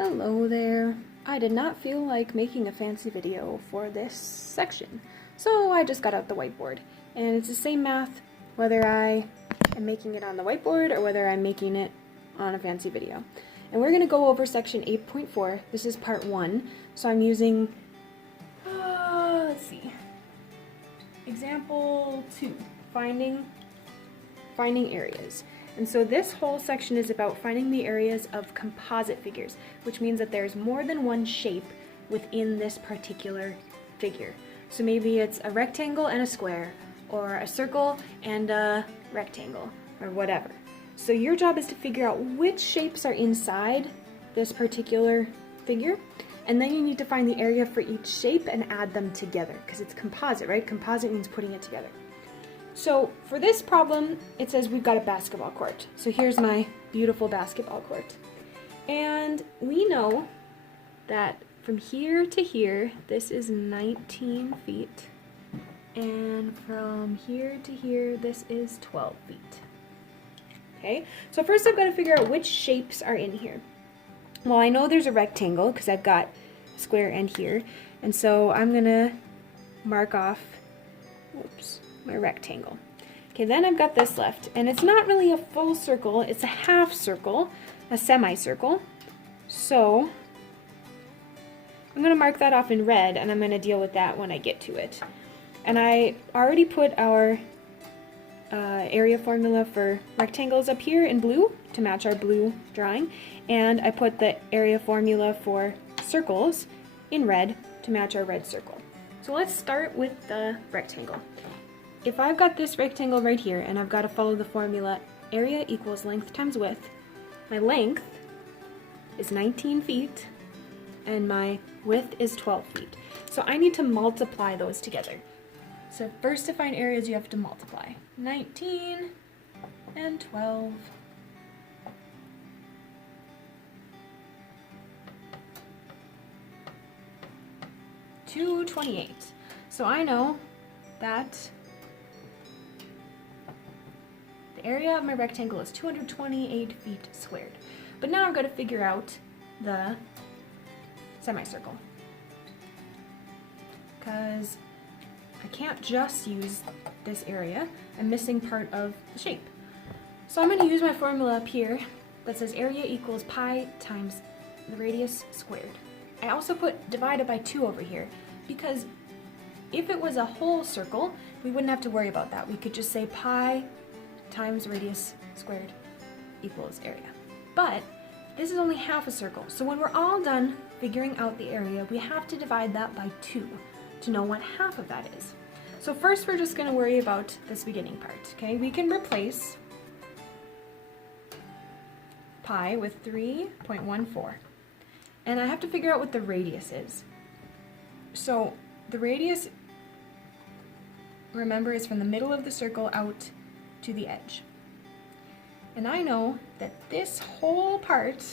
Hello there. I did not feel like making a fancy video for this section, so I just got out the whiteboard. And it's the same math whether I am making it on the whiteboard or whether I'm making it on a fancy video. And we're going to go over section 8.4. This is part 1, so I'm using, let's see, example 2, finding areas. And so this whole section is about finding the areas of composite figures, which means that there's more than one shape within this particular figure. So maybe it's a rectangle and a square, or a circle and a rectangle, or whatever. So your job is to figure out which shapes are inside this particular figure, and then you need to find the area for each shape and add them together, because it's composite, right? Composite means putting it together. So for this problem, it says we've got a basketball court. So here's my beautiful basketball court. And we know that from here to here, this is 19 feet. And from here to here, this is 12 feet. Okay, so first I've got to figure out which shapes are in here. Well, I know there's a rectangle because I've got a square end here. And so I'm gonna mark off, my rectangle. Okay, then I've got this left, and it's not really a full circle, it's a half circle, a semicircle. So I'm going to mark that off in red, and I'm going to deal with that when I get to it. And I already put our area formula for rectangles up here in blue to match our blue drawing, and I put the area formula for circles in red to match our red circle. So let's start with the rectangle. If I've got this rectangle right here and I've got to follow the formula area equals length times width, my length is 19 feet and my width is 12 feet. So I need to multiply those together. So first to find areas you have to multiply. 19 and 12. To 28. So I know that the area of my rectangle is 228 feet squared. But now I've got to figure out the semicircle, because I can't just use this area. I'm missing part of the shape. So I'm going to use my formula up here that says area equals pi times the radius squared. I also put divided by 2 over here, because if it was a whole circle, we wouldn't have to worry about that. We could just say pi times radius squared equals area. But this is only half a circle, so when we're all done figuring out the area, we have to divide that by 2 to know what half of that is. So first we're just going to worry about this beginning part, okay? We can replace pi with 3.14, and I have to figure out what the radius is. So the radius, remember, is from the middle of the circle out to the edge. And I know that this whole part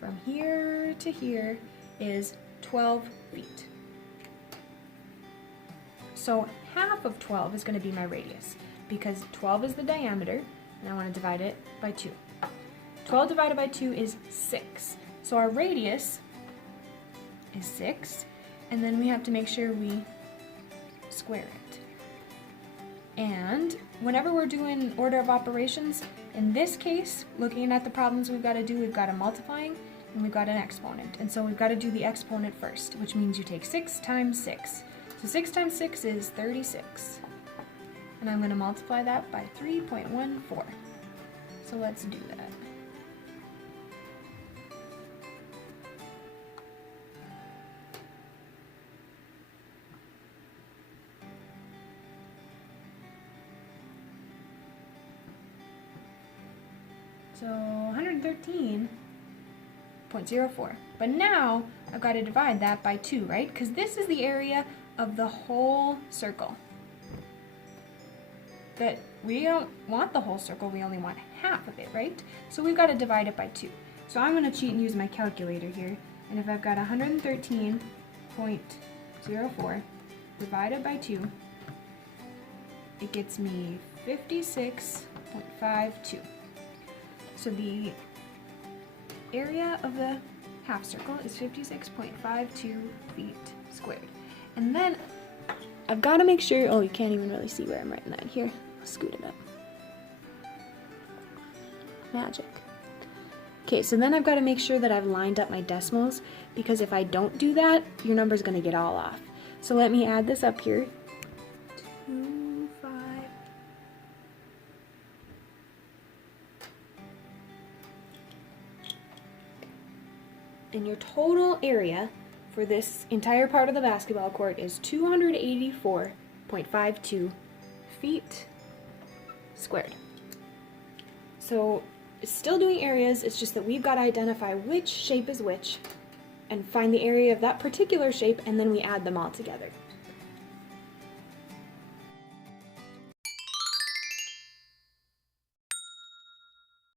from here to here is 12 feet. So half of 12 is going to be my radius, because 12 is the diameter and I want to divide it by 2. 12 divided by 2 is 6. So our radius is 6, and then we have to make sure we square it. And whenever we're doing order of operations, in this case, looking at the problems we've got to do, we've got a multiplying and we've got an exponent. And so we've got to do the exponent first, which means you take 6 times 6. So 6 times 6 is 36. And I'm going to multiply that by 3.14. So let's do that. So 113.04. But now I've got to divide that by 2, right? Because this is the area of the whole circle. But we don't want the whole circle, we only want half of it, right? So we've got to divide it by 2. So I'm going to cheat and use my calculator here. And if I've got 113.04 divided by 2, it gets me 56.52. So the area of the half circle is 56.52 feet squared. And then I've got to make sure, oh, you can't even really see where I'm writing that here. I'll scoot it up. Magic. Okay, so then I've got to make sure that I've lined up my decimals, because if I don't do that, your number's going to get all off. So let me add this up here. 2, 5. And your total area for this entire part of the basketball court is 284.52 feet squared. So it's still doing areas, it's just that we've got to identify which shape is which and find the area of that particular shape, and then we add them all together.